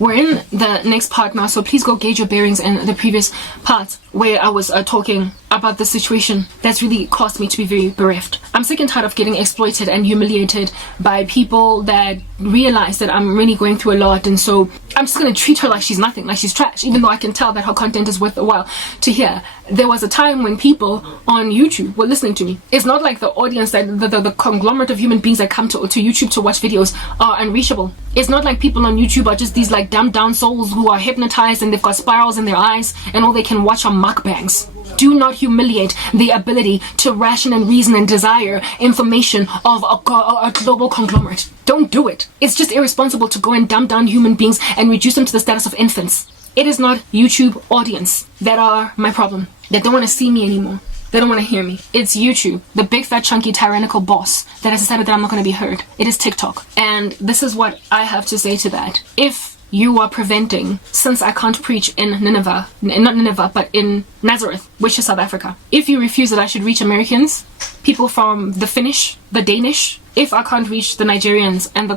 We're in the next part now, so please go gauge your bearings in the previous part where I was talking about the situation that's really caused me to be very bereft. I'm sick and tired of getting exploited and humiliated by people that realize that I'm really going through a lot, and so I'm just going to treat her like she's nothing, like she's trash, even though I can tell that her content is worth a while to hear. There was a time when people on YouTube were listening to me. It's not like the audience, that the conglomerate of human beings that come to YouTube to watch videos are unreachable. It's not like people on YouTube are just these like dumbed down souls who are hypnotized and they've got spirals in their eyes and all they can watch are mukbangs. Do not humiliate the ability to ration and reason and desire information of a global conglomerate. Don't do it. It's just irresponsible to go and dumb down human beings and reduce them to the status of infants. It is not YouTube audience that are my problem, that don't want to see me anymore. They don't want to hear me. It's YouTube, the big fat chunky tyrannical boss that has decided that I'm not going to be heard. It is TikTok. And this is what I have to say to that. If you are preventing, since I can't preach in Nineveh, not Nineveh, but in Nazareth, which is South Africa. If you refuse that I should reach Americans, people from the Finnish, the Danish, if I can't reach the Nigerians and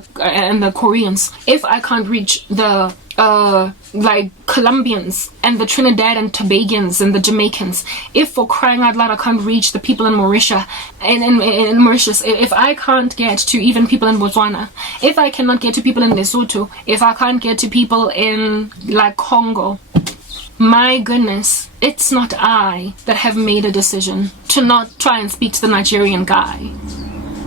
the Koreans, if I can't reach the like Colombians and the Trinidad and Tobagans and the Jamaicans, if for crying out loud I can't reach the people in Mauritius, in Mauritius, if I can't get to even people in Botswana, if I cannot get to people in Lesotho, if I can't get to people in like Congo, my goodness, it's not I that have made a decision to not try and speak to the Nigerian guy.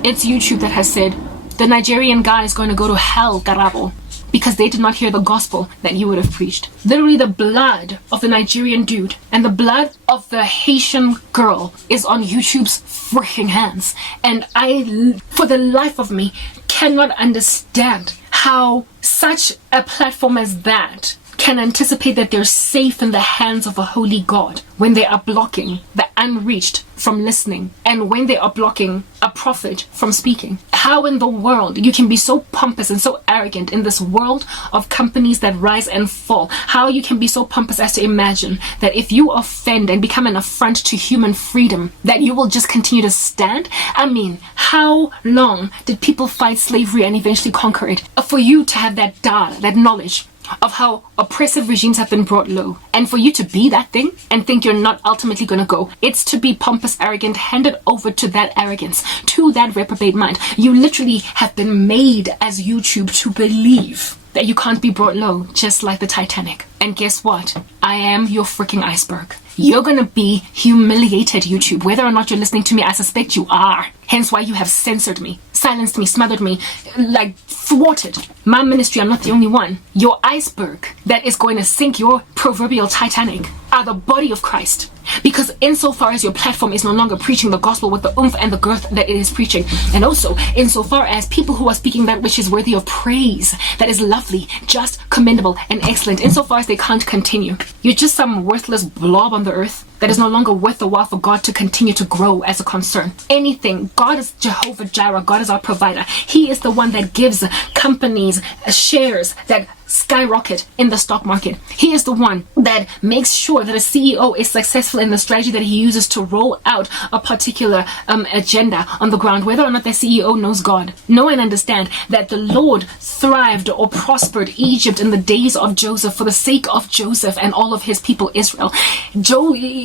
It's YouTube that has said the Nigerian guy is going to go to hell, Karabo, because they did not hear the gospel that you would have preached. Literally, the blood of the Nigerian dude and the blood of the Haitian girl is on YouTube's freaking hands. And I, for the life of me, cannot understand how such a platform as that can anticipate that they're safe in the hands of a holy God when they are blocking the unreached from listening and when they are blocking a prophet from speaking. How in the world you can be so pompous and so arrogant in this world of companies that rise and fall? How you can be so pompous as to imagine that if you offend and become an affront to human freedom, that you will just continue to stand? I mean, how long did people fight slavery and eventually conquer it? For you to have that data, that knowledge of how oppressive regimes have been brought low, and for you to be that thing and think you're not ultimately going to go, it's to be pompous, arrogant, handed over to that arrogance, to that reprobate mind. You literally have been made as YouTube to believe that you can't be brought low, just like the Titanic. And guess what? I am your freaking iceberg. You're gonna be humiliated, YouTube. Whether or not you're listening to me, I suspect you are. Hence why you have censored me, silenced me, smothered me, like thwarted my ministry. I'm not the only one. Your iceberg that is going to sink your proverbial Titanic are the body of Christ. Because insofar as your platform is no longer preaching the gospel with the oomph and the girth that it is preaching, and also insofar as people who are speaking that which is worthy of praise, that is lovely, just, commendable, and excellent, insofar as they can't continue, you're just some worthless blob on the earth that is no longer worth the while for God to continue to grow as a concern. Anything. God is Jehovah Jireh. God is our provider. He is the one that gives companies shares that skyrocket in the stock market. He is the one that makes sure that a CEO is successful in the strategy that he uses to roll out a particular agenda on the ground, whether or not the CEO knows God. Know and understand that the Lord thrived or prospered Egypt in the days of Joseph for the sake of Joseph and all of his people Israel.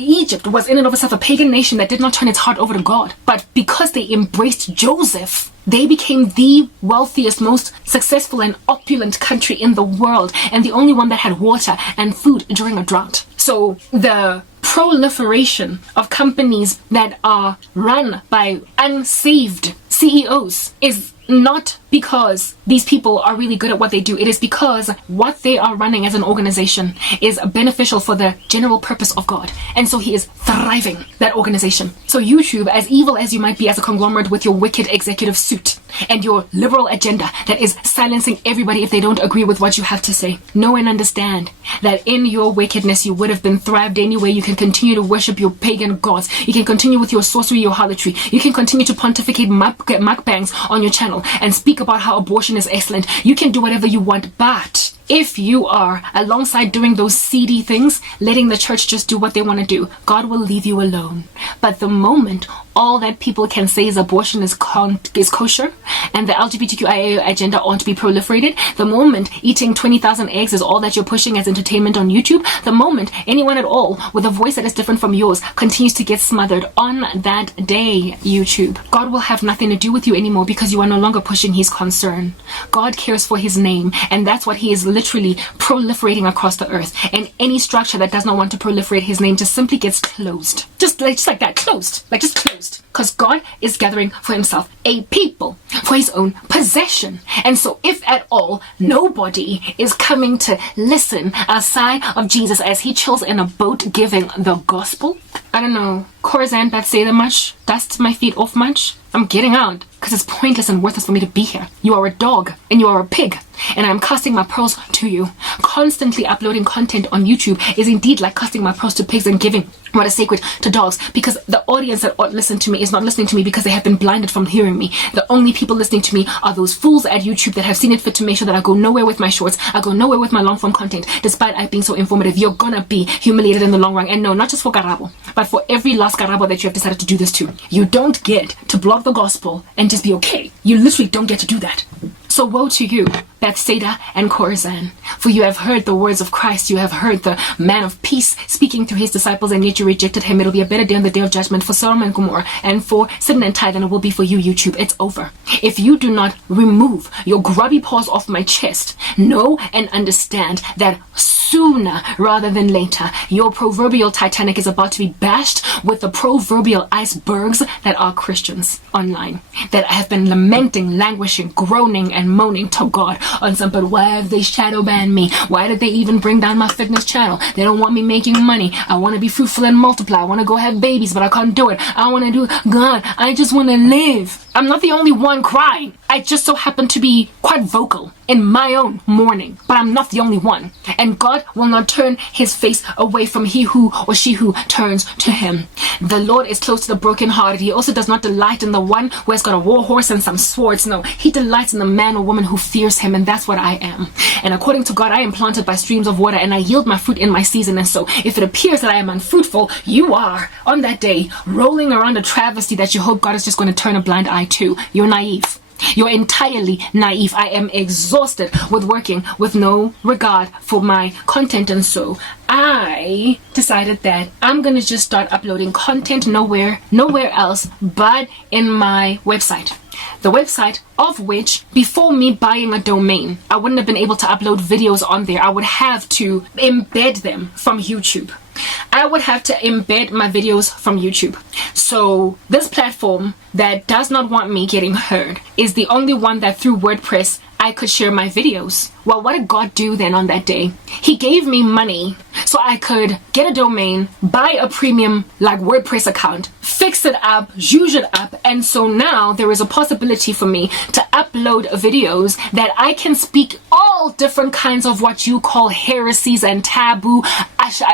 Egypt was in and of itself a pagan nation that did not turn its heart over to God, but because they embraced Joseph, they became the wealthiest, most successful and opulent country in the world, and the only one that had water and food during a drought. So the proliferation of companies that are run by unsaved CEOs is not because these people are really good at what they do. It is because what they are running as an organization is beneficial for the general purpose of God. And so he is thriving that organization. So YouTube, as evil as you might be as a conglomerate with your wicked executive suit and your liberal agenda that is silencing everybody if they don't agree with what you have to say, know and understand that in your wickedness you would have been thrived anyway. You can continue to worship your pagan gods. You can continue with your sorcery, your harlotry. You can continue to pontificate mukbangs on your channel and speak about how abortion is excellent. You can do whatever you want, but if you are alongside doing those seedy things, letting the church just do what they want to do, God will leave you alone. But the moment all that people can say is abortion is kosher and the LGBTQIA agenda ought to be proliferated, the moment eating 20,000 eggs is all that you're pushing as entertainment on YouTube, the moment anyone at all with a voice that is different from yours continues to get smothered on that day, YouTube, God will have nothing to do with you anymore because you are no longer pushing his concern. God cares for his name, and that's what he is literally proliferating across the earth. And any structure that does not want to proliferate his name just simply gets closed. Just like that, closed. Like just closed. Because God is gathering for himself a people for his own possession. And so if at all nobody is coming to listen aside of Jesus as he chills in a boat giving the gospel, I don't know, Corazon Bathsaida much, dust my feet off much, I'm getting out because it's pointless and worthless for me to be here. You are a dog and you are a pig, and I'm casting my pearls to you. Constantly uploading content on YouTube is indeed like casting my pearls to pigs and giving what is sacred to dogs, because the audience that ought listen to me is not listening to me because they have been blinded from hearing me. The only people listening to me are those fools at YouTube that have seen it fit to make sure that I go nowhere with my shorts, I go nowhere with my long form content, despite I being so informative. You're gonna be humiliated in the long run, and no, not just for Karabo, but for every last Karabo that you have decided to do this to. You don't get to blog the gospel and just be okay. You literally don't get to do that. So woe to you, Bethsaida and Chorazin, for you have heard the words of Christ, you have heard the man of peace speaking to his disciples, and yet you rejected him. It'll be a better day on the day of judgment for Sodom and Gomorrah and for Sidon and Tyre than it will be for you, YouTube. It's over. If you do not remove your grubby paws off my chest, know and understand that sooner rather than later, your proverbial Titanic is about to be bashed with the proverbial icebergs that are Christians online, that have been lamenting, languishing, groaning, and moaning to God on some, but why have they shadow banned me? Why did they even bring down my fitness channel? They don't want me making money. I want to be fruitful and multiply. I want to go have babies, but I can't do it. I want to do, God, I just want to live. I'm not the only one crying. I just so happen to be quite vocal in my own mourning, but I'm not the only one. And God will not turn his face away from he who or she who turns to him. The Lord is close to the brokenhearted. He also does not delight in the one who has got a war horse and some swords. No, he delights in the man or woman who fears him, and that's what I am. And according to God, I am planted by streams of water, and I yield my fruit in my season. And so if it appears that I am unfruitful, you are on that day rolling around a travesty that you hope God is just going to turn a blind eye to. You're naive. You're entirely naive. I am exhausted with working with no regard for my content, and so I decided that I'm gonna just start uploading content nowhere else but in my website. The website of which, before me buying a domain, I wouldn't have been able to upload videos on there. I would have to embed them from YouTube. I would have to embed my videos from YouTube. So this platform that does not want me getting heard is the only one that through WordPress I could share my videos. Well, what did God do then on that day? He gave me money so I could get a domain, buy a premium like WordPress account, fix it up, zhuzh it up, and so now there is a possibility for me to upload videos that I can speak all different kinds of what you call heresies and taboo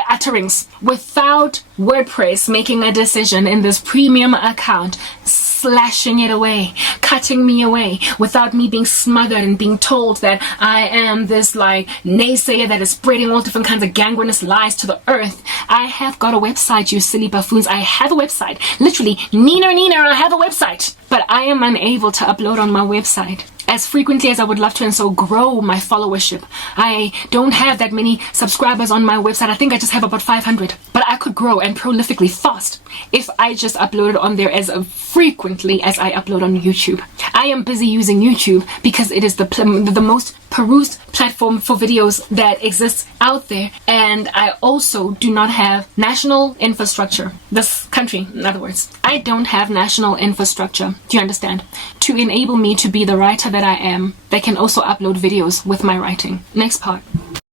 utterings without WordPress making a decision in this premium account, slashing it away, cutting me away, without me being smothered and being told that I am this like naysayer that is spreading all different kinds of gangrenous lies to the earth. I have got a website, you silly buffoons. I have a website. Literally, Neener, I have a website. But I am unable to upload on my website as frequently as I would love to, and so grow my followership. I don't have that many subscribers on my website. I think I just have about 500, but I could grow and prolifically fast if I just uploaded on there as frequently as I upload on YouTube. I am busy using YouTube because it is the most perused platform for videos that exists out there, and I also do not have national infrastructure. This country, in other words, I don't have national infrastructure, do you understand, to enable me to be the writer that I am, that can also upload videos with my writing. Next part.